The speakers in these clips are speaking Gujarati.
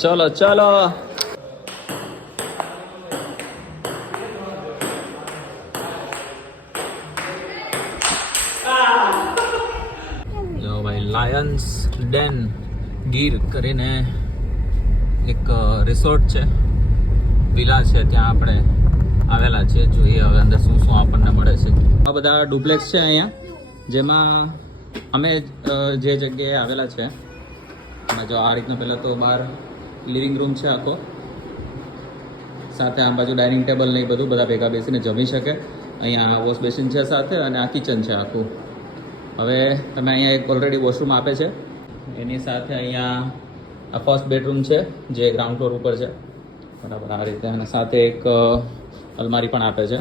ચલો ચલો જો ભાઈ લાયન્સ ડેન ગીર કરીને એક રિસોર્ટ છે, વિલા છે, ત્યાં આપણે આવેલા છે. જોઈએ હવે અંદર શું શું આપણને મળે છે. આ બધા ડુપ્લેક્સ છે અહીંયા, જેમાં અમે જે જગ્યાએ આવેલા છે એમાં જો આ રીતનું પહેલાં તો બહાર લિવિંગ રૂમ છે આખો, સાથે આ બાજુ ડાઇનિંગ ટેબલ ને એ બધું બધા ભેગા બેસીને જમી શકે. અહીંયા વોશ બેસિન છે સાથે, અને આ કિચન છે આખું. હવે તમે અહીંયા એક ઓલરેડી વોશરૂમ આપે છે, એની સાથે અહીંયા આ ફર્સ્ટ બેડરૂમ છે જે ગ્રાઉન્ડ ફ્લોર ઉપર છે, બરાબર આ રીતે. અને સાથે એક અલમારી પણ આપે છે.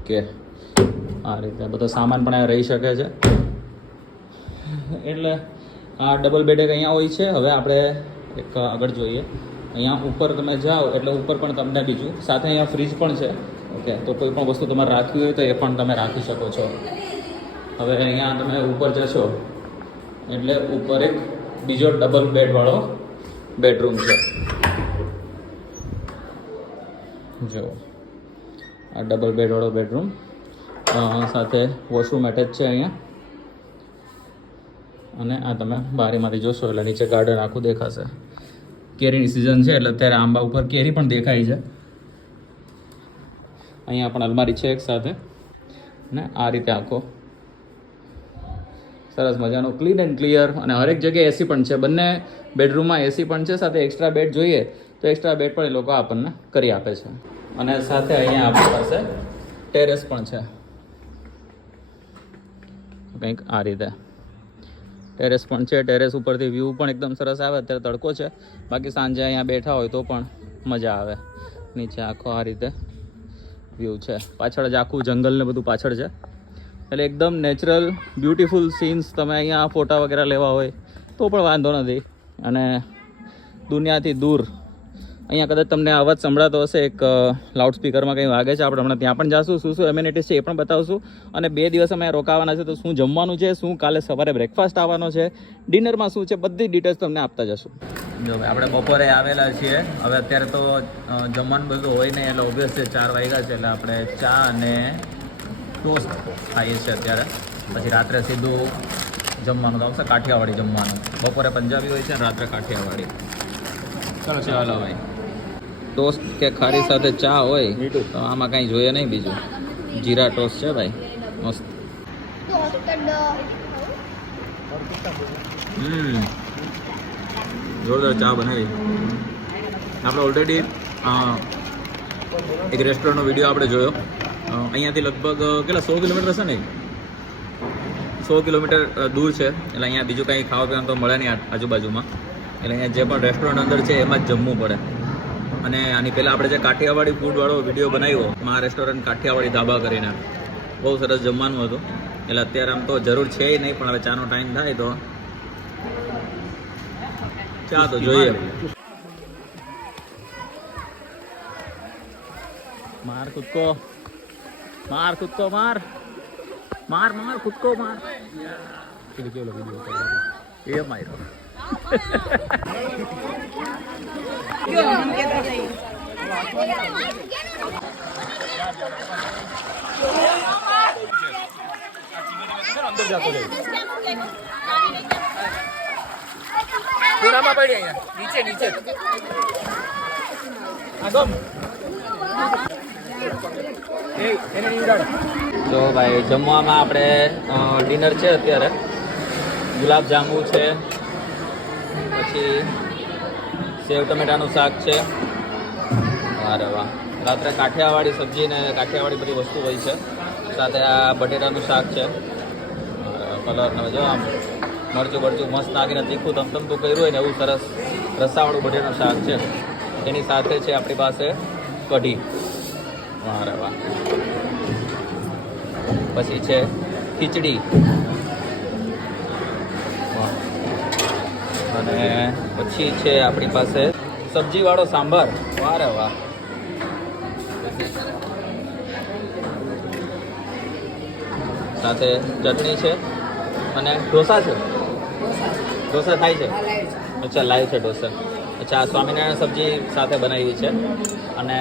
ઓકે, આ રીતે બધો સામાન પણ રહી શકે છે. એટલે આ ડબલ બેડ એક અહીંયા હોય છે. હવે આપણે એક આગળ જોઈએ. અહીંયા ઉપર તમે જાઓ એટલે ઉપર પણ તમને બીજું સાથે અહીંયા ફ્રીજ પણ છે. ઓકે, તો કોઈ પણ વસ્તુ તમારે રાખવી હોય તો એ પણ તમે રાખી શકો છો. હવે અહીંયા તમે ઉપર જશો એટલે ઉપર એક બીજો ડબલ બેડવાળો બેડરૂમ છે. જો આ ડબલ બેડવાળો બેડરૂમ સાથે વોશરૂમ એટેચ છે અહીંયા. અને આ તમે બારીમાંથી જોશો એટલે નીચે ગાર્ડન આખું દેખાશે. કેરીની સિઝન છે એટલે અત્યારે આંબા ઉપર કેરી પણ દેખાય છે. અહીંયા પણ અલમારી છે એક સાથે, ને આ રીતે આખો સરસ મજાનો ક્લીન એન્ડ ક્લિયર. અને હરેક જગ્યાએ એસી પણ છે, બંને બેડરૂમમાં એસી પણ છે. સાથે એક્સ્ટ્રા બેડ જોઈએ તો એક્સ્ટ્રા બેડ પણ એ લોકો આપણને કરી આપે છે. અને સાથે અહીંયા આપણી પાસે ટેરેસ પણ છે, કંઈક આ રીતે ટેરેસ પણ છે. ટેરેસ ઉપરથી વ્યૂ પણ એકદમ સરસ આવે. અત્યારે તડકો છે, બાકી સાંજે અહીંયા બેઠા હોય તો પણ મજા આવે. નીચે આખો આ રીતે વ્યૂ છે. પાછળ જ આખું જંગલ ને બધું પાછળ છે, એટલે એકદમ નેચરલ બ્યુટીફુલ સીન્સ. તમે અહીંયા ફોટા વગેરે લેવા હોય તો પણ વાંધો નથી. અને દુનિયાથી દૂર અહીંયા કદાચ તમને અવાજ સંભળાતો હશે, એક લાઉડ સ્પીકરમાં કંઈ વાગે છે. આપણે હમણાં ત્યાં પણ જાશું, શું શું એમ્યુનિટીઝ છે એ પણ બતાવશું. અને 2 દિવસ અમે રોકાવાના છે, તો શું જમવાનું છે, શું કાલે સવારે બ્રેકફાસ્ટ આવવાનો છે, ડિનરમાં શું છે, બધી ડિટેલ્સ તમને આપતા જશું. જો ભાઈ આપણે બપોરે આવેલા છીએ. હવે અત્યારે તો જમવાનું બધું હોય નહીં, એટલે ઓબ્વિયસ છે 4 વાગ્યા છે, એટલે આપણે ચા અને ટોસ્ટ ખાઈએ છીએ અત્યારે. પછી રાત્રે સીધું જમવાનું તો આવશે, કાઠિયાવાડી જમવાનું. બપોરે પંજાબી હોય છે અને રાત્રે કાઠિયાવાડી. ચાલો ચાલો ભાઈ, ટોસ્ટ કે ખારી સાથે ચા હોય તો આમાં કાંઈ જોઈએ નહીં બીજું. જીરા ટોસ્ટ છે ભાઈ, મસ્ત. જોરદાર ચા બનાવી. આપણે ઓલરેડી એક રેસ્ટોરન્ટનો વિડીયો આપણે જોયો. અહીંયાથી લગભગ કેટલા 100 કિલોમીટર હશે ને, 100 કિલોમીટર દૂર છે. એટલે અહીંયા બીજું કંઈ ખાવા પીવાનું તો મળે નહીં આજુબાજુમાં. એટલે અહીંયા જે પણ રેસ્ટોરન્ટ અંદર છે એમાં જ જમવું પડે. અને આની પહેલાં આપણે જે કાઠિયાવાડી ફૂડવાળો વિડીયો બનાવ્યો, મા રેસ્ટોરન્ટ કાઠિયાવાડી ધાબા કરીને, બહુ સરસ જમવાનું હતું. એટલે અત્યારે આમ તો જરૂર છે નહીં, પણ હવે ચાનો ટાઈમ થાય તો ચા તો જોઈએ. માર કૂદકો, માર કૂદકો, માર માર માર કૂદકો, માર એ માર્યો. નીચે નીચે જો ભાઈ જમવામાં આપણે ડિનર છે અત્યારે. ગુલાબ જાંબુ છે, પછી સેવ ટમેટાનું શાક છે. અરે વાહ. રાત્રે કાઠિયાવાડી સબ્જી ને કાઠિયાવાડી બધી વસ્તુ હોય છે. સાથે આ બટેટાનું શાક છે. કલર જો આમ મરચું બરચું મસ્ત નાખીને તીખું તમતમતું કર્યું હોય ને એવું સરસ રસાવાળું બટેટાનું શાક છે. એની સાથે છે આપણી પાસે કઢી. અરે વાહ. પછી છે ખીચડી, અને પછી છે આપણી પાસે સબ્જીવાળો સાંભાર. વારે વાહ. સાથે ચટણી છે અને ઢોસા છે. ઢોસા થાય છે? અચ્છા, લાઈવ છે ઢોસા. અચ્છા, સ્વામિનારાયણ સબ્જી સાથે બનાવી છે અને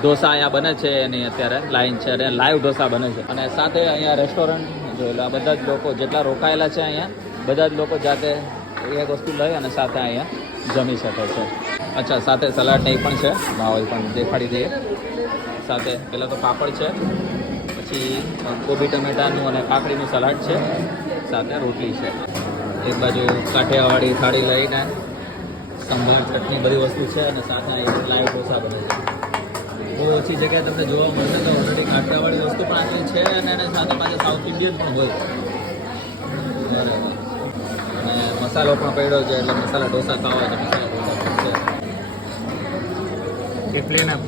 ઢોસા અહીંયા બને છે એની અત્યારે લાઈન છે અને લાઈવ ઢોસા બને છે. અને સાથે અહીંયા રેસ્ટોરન્ટ જોયેલા બધા જ લોકો જેટલા રોકાયેલા છે અહીંયા બધા જ લોકો જાતે એક વસ્તુ લઈ અને સાથે અહીંયા જમી શકે છે. અચ્છા, સાથે સલાડ ને એ પણ છે, માહોલ પણ દેખાડી દઈએ. સાથે પહેલાં તો પાપડ છે, પછી કોબી ટમેટાનું અને કાકડીનું સલાડ છે, સાથે રોટલી છે. એક બાજુ કાઠિયાવાડી થાળી લઈને સંભાર ચટણી બધી વસ્તુ છે અને સાથે એક લાઈવ ઢોસા બને છે. બહુ ઓછી જગ્યાએ તમને જોવા મળશે તો ઓલરેડી કાઠિયાવાડી વસ્તુ પણ આટલી છે અને એની સાથે પાછળ સાઉથ ઇન્ડિયન પણ હોય. બરાબર. અને મસાલો પણ પડ્યો છે એટલે મસાલા ઢોસા ખાવા છે, મસાલા ઢોસા પણ છે. એક પ્લેન આપ.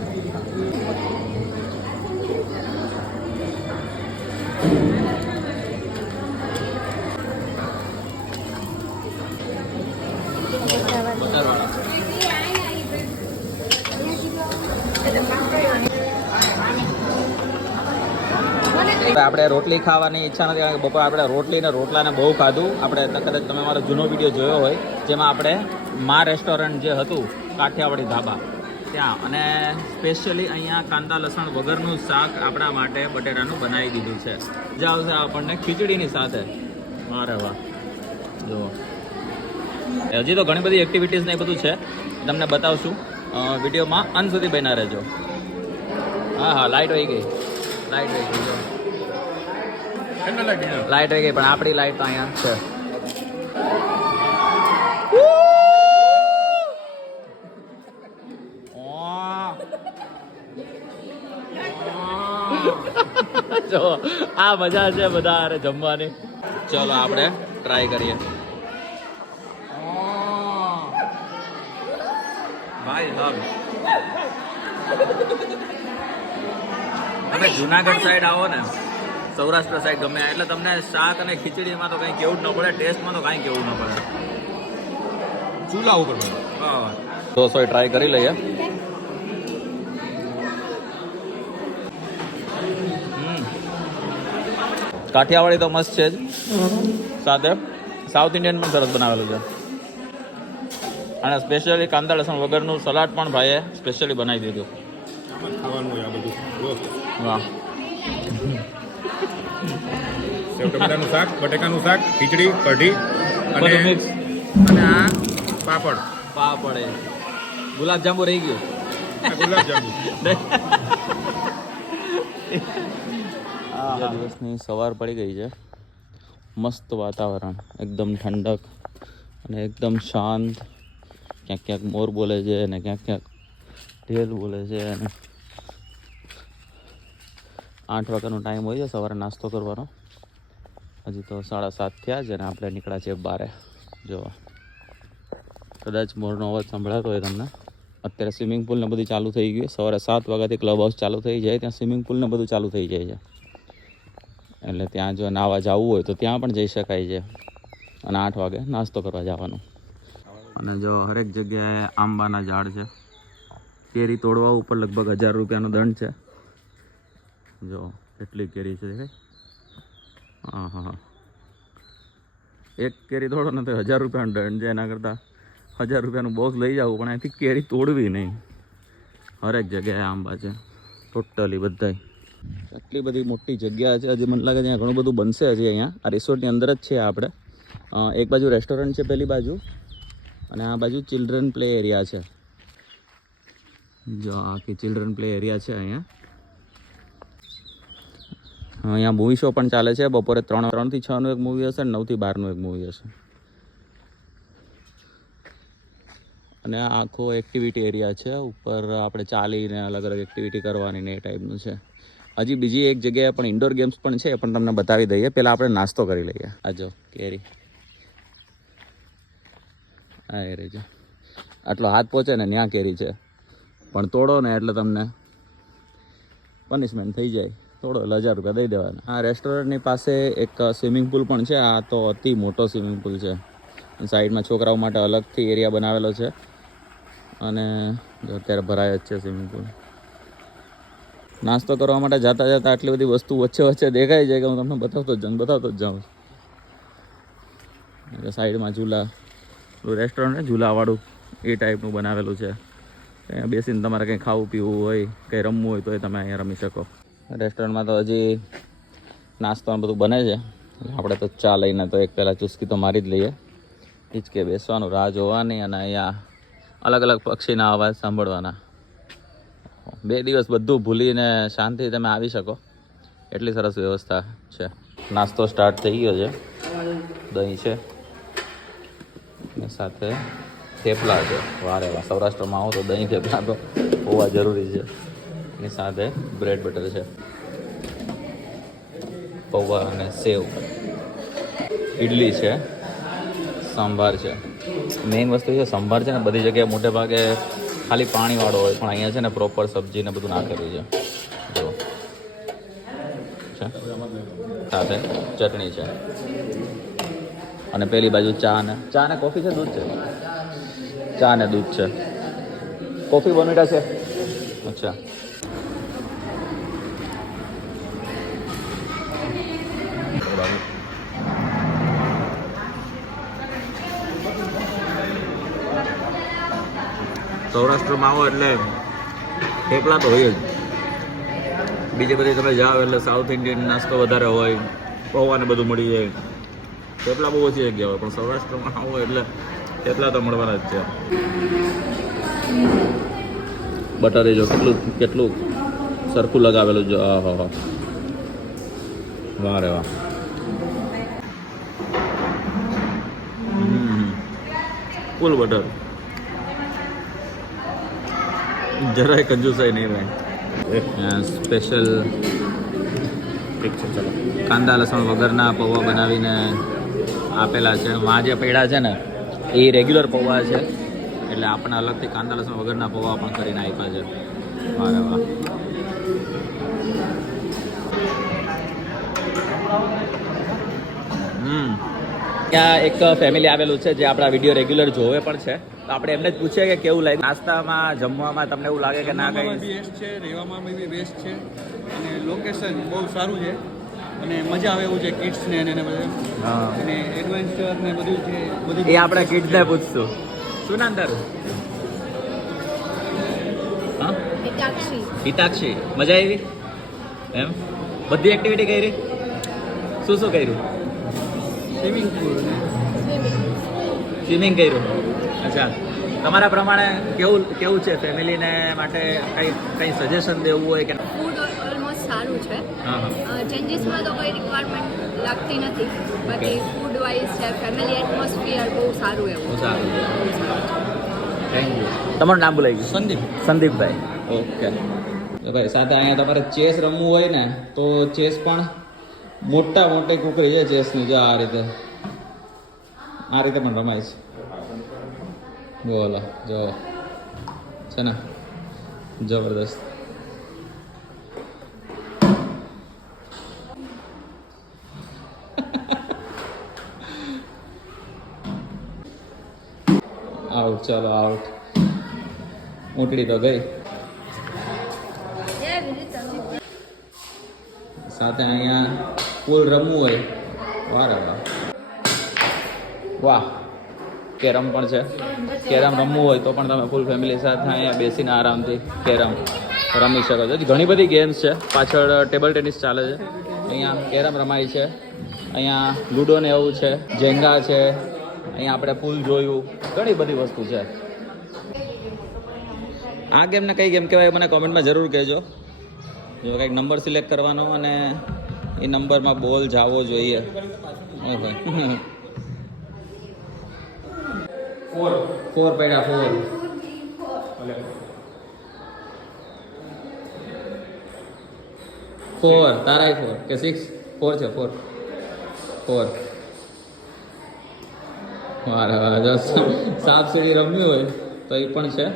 આપણે રોટલી ખાવાની ઈચ્છા નથી કારણ કે બપોર આપણે રોટલી ને રોટલાને બહુ ખાધું. આપણે કદાચ તમે મારો જૂનો વિડીયો જોયો હોય જેમાં આપણે મા રેસ્ટોરન્ટ જે હતું કાઠિયાવાડી ધાબા ત્યાં અને સ્પેશિયલી અહીંયા કાંદા લસણ વગરનું શાક આપણા માટે બટેટાનું બનાવી દીધું છે જે આવશે આપણને ખીચડીની સાથે. અરે વાહ, જુઓ હજી તો ઘણી બધી એક્ટિવિટીઝ ને એ બધું છે, તમને બતાવશું વિડીયોમાં અંત સુધી બન્યા રહેજો. હા હા, લાઇટ વહી ગઈ, લાઇટ વહી ગઈ, લાઇટ વહી ગઈ પણ આપણી લાઇટ તો અહીંયા છે. જો આ મજા છે બધા અરે જમવાની. ચલો આપણે ટ્રાય કરીએ. ભાઈ સાહેબ, તમે જુનાગઢ સાઈડ આવો ને, સૌરાષ્ટ્ર સાઈડ ગમે એટલે તમને શાક અને ખીચડીમાં તો કંઈ કેવું જ ન પડે, ટેસ્ટમાં તો કાંઈ કેવું ન પડે. ચૂલા ઉપર હા ઢોસો ટ્રાય કરી લઈએ. કાઠિયાવાડી તો મસ્ત છે જ, સાથે સાઉથ ઇન્ડિયન પણ સરસ બનાવેલું છે અને સ્પેશિયલી કાંદા લસણ વગરનું સલાડ પણ ભાઈએ સ્પેશિયલી બનાવી દીધું. વાહ, સેવ ટમેટાનું શાક, બટેકાનું શાક, ખીચડી, કઢી અને મિક્સ અને આ પાપડ. પાપડ એ ગુલાબજાંબુ રહી ગયું. ગુલાબજાંબુ. દિવસની સવાર પડી ગઈ છે, મસ્ત વાતાવરણ, એકદમ ઠંડક અને એકદમ શાંત. ક્યાંક ક્યાંક મોર બોલે છે અને ક્યાંક ક્યાંક ઢેલ બોલે છે અને 8 વાગ્યાનો ટાઈમ હોય છે સવારે નાસ્તો કરવાનો. હજી તો 7:30 થયા છે અને આપણે નીકળ્યા છીએ બારે જોવા. કદાચ મોરનો અવાજ સંભળાતો હોય તમને. અત્યારે સ્વિમિંગ પુલ ને બધું ચાલુ થઈ ગયું. સવારે 7 વાગ્યાથી ક્લબ હાઉસ ચાલુ થઈ જાય, ત્યાં સ્વિમિંગ પુલ ને બધું ચાલુ થઈ જાય છે એટલે ત્યાં જો નાવા જવું હોય તો ત્યાં પણ જઈ શકાય છે અને 8 વાગે નાસ્તો કરવા જવાનું. અને જો હરેક જગ્યાએ આંબાના ઝાડ છે. કેરી તોડવા ઉપર લગભગ 1000 રૂપિયાનો દંડ છે. જો કેટલી કેરી છે, હા હા હા, એક કેરી તોડો ને તો 1000 રૂપિયાનો દંડ છે. એના કરતાં 1000 રૂપિયાનું બોક્સ લઈ જવું પણ અહીંથી કેરી તોડવી નહીં. હરેક જગ્યાએ આંબા છે, ટોટલી બધાય. આટલી બધી મોટી જગ્યા છે, હજી મને લાગે છે અહીંયા ઘણું બધું બનશે. હજી અહીંયા આ રિસોર્ટની અંદર જ છે આપણે. એક બાજુ રેસ્ટોરન્ટ છે પેલી બાજુ અને આ બાજુ ચિલ્ડ્રન પ્લે એરિયા છે. જો આખી ચિલ્ડ્રન પ્લે એરિયા છે અહીંયા. અહીંયા મૂવી શો પણ ચાલે છે. બપોરે 3 થી 6 નું એક મૂવી હશે અને 9 થી 12 નું એક મૂવી હશે. અને આ આખો એક્ટિવિટી એરિયા છે. ઉપર આપણે ચાલીને અલગ અલગ એક્ટિવિટી કરવાની ને એ ટાઈપનું છે. હજી બીજી એક જગ્યાએ પણ ઇન્ડોર ગેમ્સ પણ છે, પણ તમને બતાવી દઈએ. પહેલાં આપણે નાસ્તો કરી લઈએ. આ જો કેરી, હા એ રહી છે. આટલો હાથ પહોંચે ને ત્યાં કેરી છે, પણ તોડો ને એટલે તમને પનિશમેન્ટ થઈ જાય. તોડો એટલે 1000 રૂપિયા દઈ દેવાના. આ રેસ્ટોરન્ટની પાસે એક સ્વિમિંગ પુલ પણ છે. આ તો અતિ મોટો સ્વિમિંગ પુલ છે. સાઈડમાં છોકરાઓ માટે અલગથી એરિયા બનાવેલો છે અને અત્યારે ભરાય જ છે સ્વિમિંગ પુલ. નાસ્તો કરવા માટે જતા જતા આટલી બધી વસ્તુ વચ્ચે વચ્ચે દેખાય છે કે હું તમને બતાવતો જ જાઉં. સાઈડમાં ઝૂલા, રેસ્ટોરન્ટ ને ઝૂલાવાળું એ ટાઈપનું બનાવેલું છે. અહીંયા બેસીને તમારે કંઈ ખાવું પીવું હોય, કંઈ રમવું હોય તો એ તમે અહીંયા રમી શકો. રેસ્ટોરન્ટમાં તો હજી નાસ્તો બધું બને છે. આપણે તો ચા લઈને તો એક પહેલાં ચુસ્કી તો મારી જ લઈએ. હિંચકે બેસવાનું, રાહ જોવાની અને અહીંયા અલગ અલગ પક્ષીના અવાજ સાંભળવાના. 2 દિવસ બધું ભૂલીને શાંતિ તમે આવી શકો એટલી સરસ વ્યવસ્થા છે. નાસ્તો સ્ટાર્ટ થઈ ગયો છે. દહીં છે અને સાથે થેપલા છે. વારે વાહ, સૌરાષ્ટ્રમાં આવો તો દહીં થેપલા તો હોવા જરૂરી છે. એની સાથે બ્રેડ બટર છે, પૌવા અને સેવ, ઇડલી છે, સંભાર છે. મેઇન વસ્તુ છે સંભાર છે ને બધી જગ્યાએ મોટે ભાગે ખાલી પાણીવાળો હોય, પણ અહીંયા છે ને પ્રોપર સબ્જી ને બધું નાખેલું છે. જો છે સાથે ચટણી છે અને પેલી બાજુ ચા ને કોફી છે, દૂધ છે. ચા ને દૂધ છે. કોફી બોનવીટા છે. અચ્છા, સૌરાષ્ટ્રમાં આવો એટલે થેપલા તો હોય જ. બીજી બધી તમે જાઓ એટલે સાઉથ ઇન્ડિયન નાસ્તો વધારે હોય, પૌવાને બધું મળી જાય. થેપલા બહુ ઓછી જગ્યા હોય, પણ સૌરાષ્ટ્રમાં આવો એટલે થેપલા તો મળવાના જ છે. બટર જો કેટલું સરખું લગાવેલું જો. હા, વાહ રે વાહ. ફૂલ બટર, જરાય કંજુસાઈ નહીં ભાઈ. સ્પેશિયલ કાંદા લસણ વગરના પૌવા બનાવીને આપેલા છે. આ જે પૈડા છે ને એ રેગ્યુલર પૌવા છે, એટલે આપણને અલગથી કાંદા લસણ વગરના પૌવા પણ કરીને આપ્યા છે. વાહ વાહ. ત્યાં એક ફેમિલી આવેલું છે જે આપણા વિડીયો રેગ્યુલર જોવે પણ છે, તો આપણે એમને જ પૂછીએ કે કેવું લાગ્યું નાસ્તામાં, જમવામાં તમને એવું લાગે કે ના કંઈ બેસ્ટ છે, રહેવામાં બી બેસ્ટ છે અને લોકેશન બહુ સારું છે અને મજા આવે એવું છે કિડ્સને અને બધું. હા, અને એડવેન્ચર ને બધું છે. બધું એ આપણે કિડ્સને પૂછશું. શું નામ તારું? હા, હિતાક્ષી. મજા આવી એમ? બધી એક્ટિવિટી કરી? શું કર્યું? સ્વિમિંગ પુલ, સ્વિમિંગ કર્યું. અચ્છા, તમારા પ્રમાણે કેવું છે ફેમિલીને માટે? કંઈ સજેશન દેવું હોય કે? ફૂડ ઓલમોસ્ટ સારું છે. હા હા, ચેન્જીસમાં તો કોઈ રિક્વાયરમેન્ટ લાગતી નથી. બાકી ફૂડ વાઇઝ છે, ફેમિલી એટમોસ્ફિયર બહુ સારું એવું. બહુ સારું. Thank you. તમારું નામ બોલાઈ ગયું? સંદીપભાઈ. ઓકે ભાઈ, સાથે અહીંયા તમારે ચેસ રમવું હોય ને તો ચેસ પણ મોટી કુકરી છે ચેસની. જો આ રીતે પણ રમાય છે. બોલો જો છે ને, જબરદસ્ત. આઉટ, ચાલો આઉટ. ઊંટડી તો ગઈ. સાથે અહીંયા પુલ રમવું હોય, વાહ. કેરમ પણ છે. કેરમ રમવું હોય તો પણ તમે ફૂલ ફેમિલી સાથે અહીંયા બેસીને આરામથી કેરમ રમી શકો છો. ઘણી બધી ગેમ્સ છે. પાછળ ટેબલ ટેનિસ ચાલે છે. અહીંયા કેરમ રમાય છે. અહીંયા લૂડો ને એવું છે, જેંગા છે. અહીંયા આપણે પુલ જોયું. ઘણી બધી વસ્તુ છે. આ ગેમને કઈ ગેમ કહેવાય મને કોમેન્ટમાં જરૂર કહેજો. જો કંઈક નંબર સિલેક્ટ કરવાનો અને એ નંબરમાં બોલ જાવો જોઈએ. ફોર પડ્યા, 4 તારાય 4 કે 6? 4 છે. 4 વારે વારે. જો સાપ સીડી રમ્યું હોય તો એ પણ છે.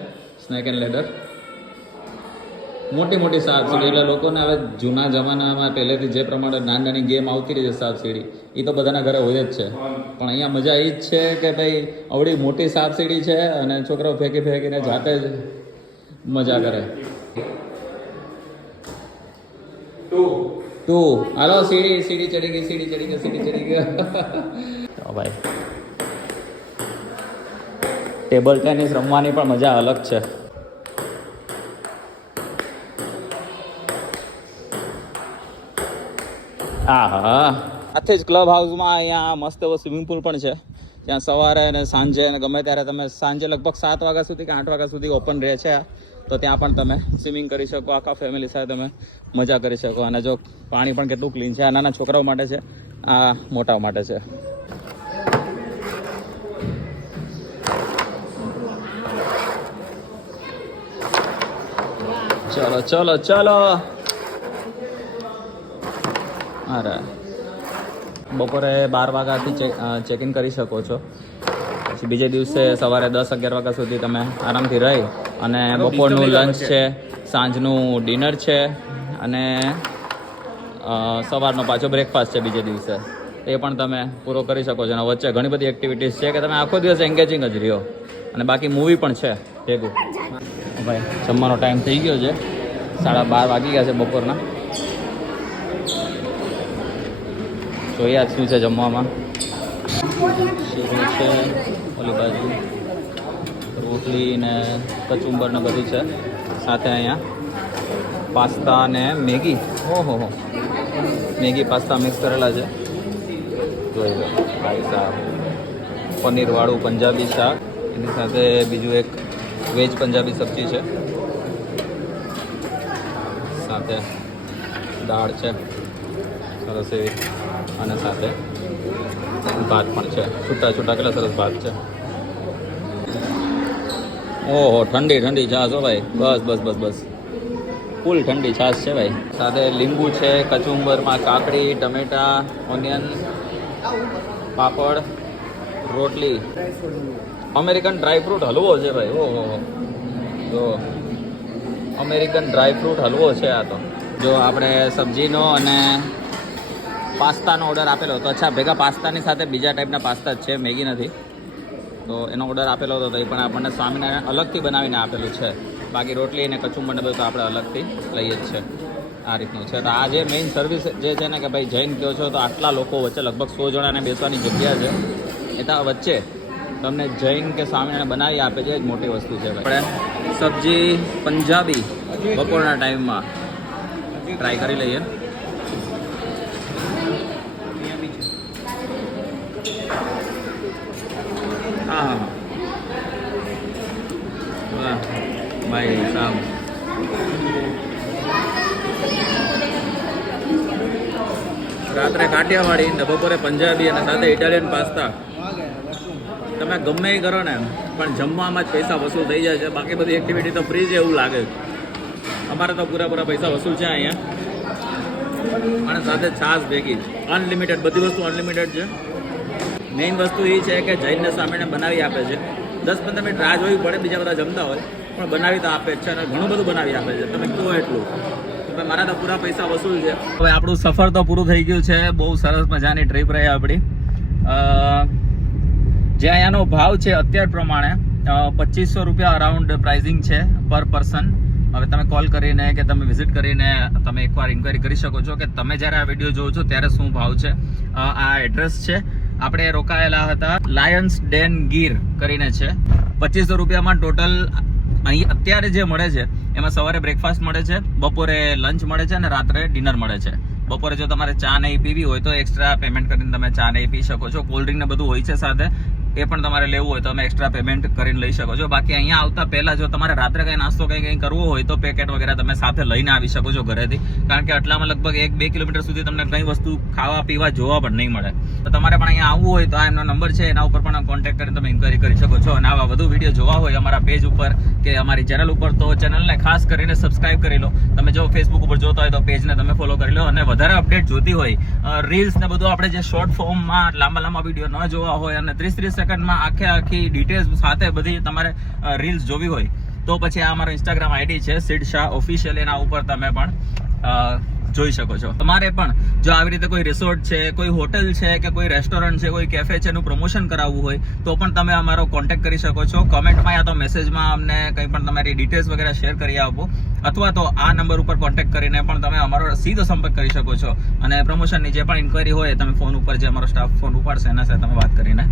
સ્નેક એન્ડ લેડર, મોટી સાપ સીડી. એટલે લોકોને હવે જૂના જમાનામાં પહેલેથી જે પ્રમાણે નાની ગેમ આવતી રહી છે સાપ સીડી, એ તો બધાના ઘરે હોય જ છે. પણ અહીંયા મજા એ જ છે કે ભાઈ આવડી મોટી સાપ સીડી છે અને છોકરાઓ ફેંકીને જાતે જ મજા કરે. 2 હાલો. સીડી ચડી ગઈ. ભાઈ ટેબલ ટેનિસ રમવાની પણ મજા અલગ છે. હા, સાથે જ ક્લબ હાઉસમાં અહીંયા મસ્ત એવો સ્વિમિંગ પુલ પણ છે. ત્યાં સવારે અને સાંજે અને ગમે ત્યારે તમે સાંજે લગભગ 7 વાગ્યા સુધી કે 8 વાગ્યા સુધી ઓપન રહે છે. તો ત્યાં પણ તમે સ્વિમિંગ કરી શકો, આખા ફેમિલી સાથે તમે મજા કરી શકો. અને જો પાણી પણ કેટલું ક્લીન છે. આ નાના છોકરાઓ માટે છે, આ મોટાઓ માટે છે. ચલો ચલો ચલો. અરે બપોરે 12 વાગ્યાથી ચેક ઇન કરી શકો છો. પછી બીજે દિવસે સવારે 10-11 વાગ્યા સુધી તમે આરામથી રહી અને બપોરનું લંચ છે, સાંજનું ડિનર છે અને સવારનો પાછો બ્રેકફાસ્ટ છે બીજે દિવસે. એ પણ તમે પૂરો કરી શકો છો. અને વચ્ચે ઘણી બધી એક્ટિવિટીઝ છે કે તમે આખો દિવસ એન્ગેજિંગ જ રહ્યો. અને બાકી મૂવી પણ છે ભેગું. ભાઈ જમવાનો ટાઈમ થઈ ગયો છે, 12:30 વાગી ગયા છે બપોરના. જોઈએ આજ શું છે જમવામાં. શીરું છે, ઓલી બાજુ રોટલી ને કચુંબર ને બધું છે. સાથે અહીંયા પાસ્તા ને મેગી. ઓહો હો, મેગી પાસ્તા મિક્સ કરેલા છે. જોઈ લો ભાઈ સાહેબ. પનીરવાળું પંજાબી શાક, એની સાથે બીજું એક વેજ પંજાબી સબ્જી છે. સાથે દાળ છે સરસ એવી, અને સાથે ભાત પણ છે. છૂટા છૂટા કેટલા સરસ ભાત છે. ઓહો, ઠંડી ઠંડી છાશ હો ભાઈ. બસ બસ બસ બસ, ફૂલ ઠંડી છાશ છે ભાઈ. સાથે લીંબુ છે, કચુંબરમાં કાકડી, ટમેટા, ઓનિયન, પાપડ, રોટલી, અમેરિકન ડ્રાયફ્રૂટ હલવો છે ભાઈ. ઓહો, જો અમેરિકન ડ્રાયફ્રૂટ હલવો છે આ તો. જો આપણે સબ્જીનો અને પાસ્તાનો ઓર્ડર આપેલો હતો. અચ્છા, ભેગા પાસ્તાની સાથે બીજા ટાઈપના પાસ્તા જ છે, મેગી નથી. તો એનો ઓર્ડર આપેલો હતો તો એ પણ આપણને સ્વામિનારાયણ અલગથી બનાવીને આપેલું છે. બાકી રોટલી અને કચુંબરને બધું તો આપણે અલગથી લઈએ જ છે. આ રીતનું છે. તો આ જે મેઇન સર્વિસ જે છે ને કે ભાઈ જૈન કહો છો તો આટલા લોકો વચ્ચે લગભગ 100 જણાને બેસવાની જગ્યા છે. એ તો વચ્ચે તમને જૈન કે સ્વામિનારાયણ બનાવી આપે છે, એ જ મોટી વસ્તુ છે ભાઈ. આપણે સબ્જી પંજાબી બપોરના ટાઈમમાં ટ્રાય કરી લઈએ. હા વાહ ભાઈ સાહેબ. રાત્રે કાઠિયાવાડી ને બપોરે પંજાબી અને સાથે ઇટાલિયન પાસ્તા. તમે ગમે એ કરો ને પણ જમવામાં જ પૈસા વસૂલ થઈ જાય છે. બાકી બધી એક્ટિવિટી તો ફ્રી છે એવું લાગે છે. અમારે તો પૂરા પૈસા વસૂલ છે અહીંયા. અને સાથે છાશ ભેગી અનલિમિટેડ, બધી વસ્તુ અનલિમિટેડ છે. મેઇન વસ્તુ એ છે કે જૈનને સામેને બનાવી આપે છે. 10-15 મિનિટ રાહ જોવી પડે, બીજા બધા જમતા હોય પણ બનાવી તો આપે જ છે. અને ઘણું બધું બનાવી આપે છે. તમે કહો એટલું. મારા તો પૂરા પૈસા વસૂલ છે. હવે આપણું સફર તો પૂરું થઈ ગયું છે. બહુ સરસ મજાની ટ્રીપ રહી આપણી. જે અહીંયાનો ભાવ છે અત્યાર પ્રમાણે 2500 રૂપિયા અરાઉન્ડ પ્રાઇઝિંગ છે પર પર્સન. હવે તમે કોલ કરીને કે તમે વિઝિટ કરીને તમે એકવાર ઇન્ક્વાયરી કરી શકો છો કે તમે જ્યારે આ વિડીયો જોવો છો ત્યારે શું ભાવ છે. આ એડ્રેસ છે. આપણે રોકાયેલા હતા લાયન્સ ડેન ગીર કરીને છે. 2500 રૂપિયામાં ટોટલ અહીં અત્યારે જે મળે છે એમાં સવારે બ્રેકફાસ્ટ મળે છે, બપોરે લંચ મળે છે અને રાત્રે ડિનર મળે છે. બપોરે જો તમારે ચા નહીં પીવી હોય તો એક્સ્ટ્રા પેમેન્ટ કરીને તમે ચા નહીં પી શકો છો. કોલ્ડ ડ્રિંક ને બધું હોય છે સાથે, એ પણ તમારે લેવું હોય તો તમે એક્સ્ટ્રા પેમેન્ટ કરીને લઈ શકો છો. બાકી અહીંયા આવતા પહેલા જો તમારે રાત્રે કંઈ નાસ્તો કંઈ કરવો હોય તો પેકેટ વગેરે તમે સાથે લઈને આવી શકો છો ઘરેથી. કારણ કે આટલામાં લગભગ 1-2 કિલોમીટર સુધી તમને કંઈ વસ્તુ ખાવા પીવા જોવા પણ નહીં મળે. તો તમારે પણ અહીંયા આવવું હોય તો આ એમનો નંબર છે, એના ઉપર પણ કોન્ટેક્ટ કરીને તમે ઇન્ક્વાયરી કરી શકો છો. અને આવા વધુ વિડીયો જોવા હોય અમારા પેજ ઉપર કે અમારી ચેનલ ઉપર તો ચેનલને ખાસ કરીને સબસ્ક્રાઇબ કરી લો. તમે જો ફેસબુક ઉપર જોતા હોય તો પેજને તમે ફોલો કરી લો. અને વધારે અપડેટ જોતી હોય, રીલ્સ ને બધું આપણે જે શોર્ટ ફોર્મમાં લાંબા વિડીયો ન જોવા હોય અને 30-30 સેકન્ડમાં આખી ડિટેલ્સ સાથે બધી તમારે રીલ્સ જોવી હોય તો પછી આ અમારો ઇન્સ્ટાગ્રામ આઈડી છે સિડ શાહ ઓફિશિયલ. એના ઉપર તમે પણ જોઈ શકો છો. તમારે પણ જો આવી રીતે કોઈ રિસોર્ટ છે, કોઈ હોટલ છે કે કોઈ રેસ્ટોરન્ટ છે, કોઈ કેફે છે એનું પ્રમોશન કરાવવું હોય તો પણ તમે અમારો કોન્ટેક્ટ કરી શકો છો. કમેન્ટમાં યા તો મેસેજમાં અમને કંઈ પણ તમારી ડિટેલ્સ વગેરે શેર કરી આપો, અથવા તો આ નંબર ઉપર કોન્ટેક્ટ કરીને પણ તમે અમારો સીધો સંપર્ક કરી શકો છો. અને પ્રમોશનની જે પણ ઇન્ક્વાયરી હોય તમે ફોન ઉપર જે અમારો સ્ટાફ ફોન ઉપાડશે એના સાથે તમે વાત કરીને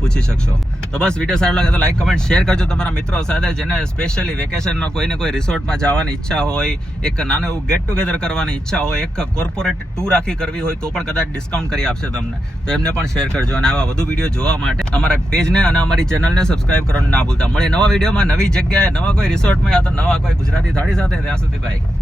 પૂછી શકશો. તો બસ વિડીયો સારો લાગે તો લાઈક કમેન્ટ શેર કરજો તમારા મિત્રો સાથે, જેને સ્પેશિયલી વેકેશનમાં કોઈને કોઈ રિસોર્ટમાં જવાની ઈચ્છા હોય, એક નાનું એવું ગેટ ટુગેધર કરવાની ઈચ્છા હોય, એક કોર્પોરેટ ટૂર આખી કરવી હોય તો પણ કદાચ ડિસ્કાઉન્ટ કરી આપશે તમને, તો એમને પણ શેર કરજો. અને આવા વધુ વિડીયો જોવા માટે અમારા પેજને અને અમારી ચેનલને સબસ્ક્રાઇબ કરવાનું ના ભૂલતા. મળીએ નવા વિડીયોમાં, નવી જગ્યાએ, નવા કોઈ રિસોર્ટમાં યા તો નવા કોઈ ગુજરાતી થાળી સાથે. ત્યાં સુધી બાય.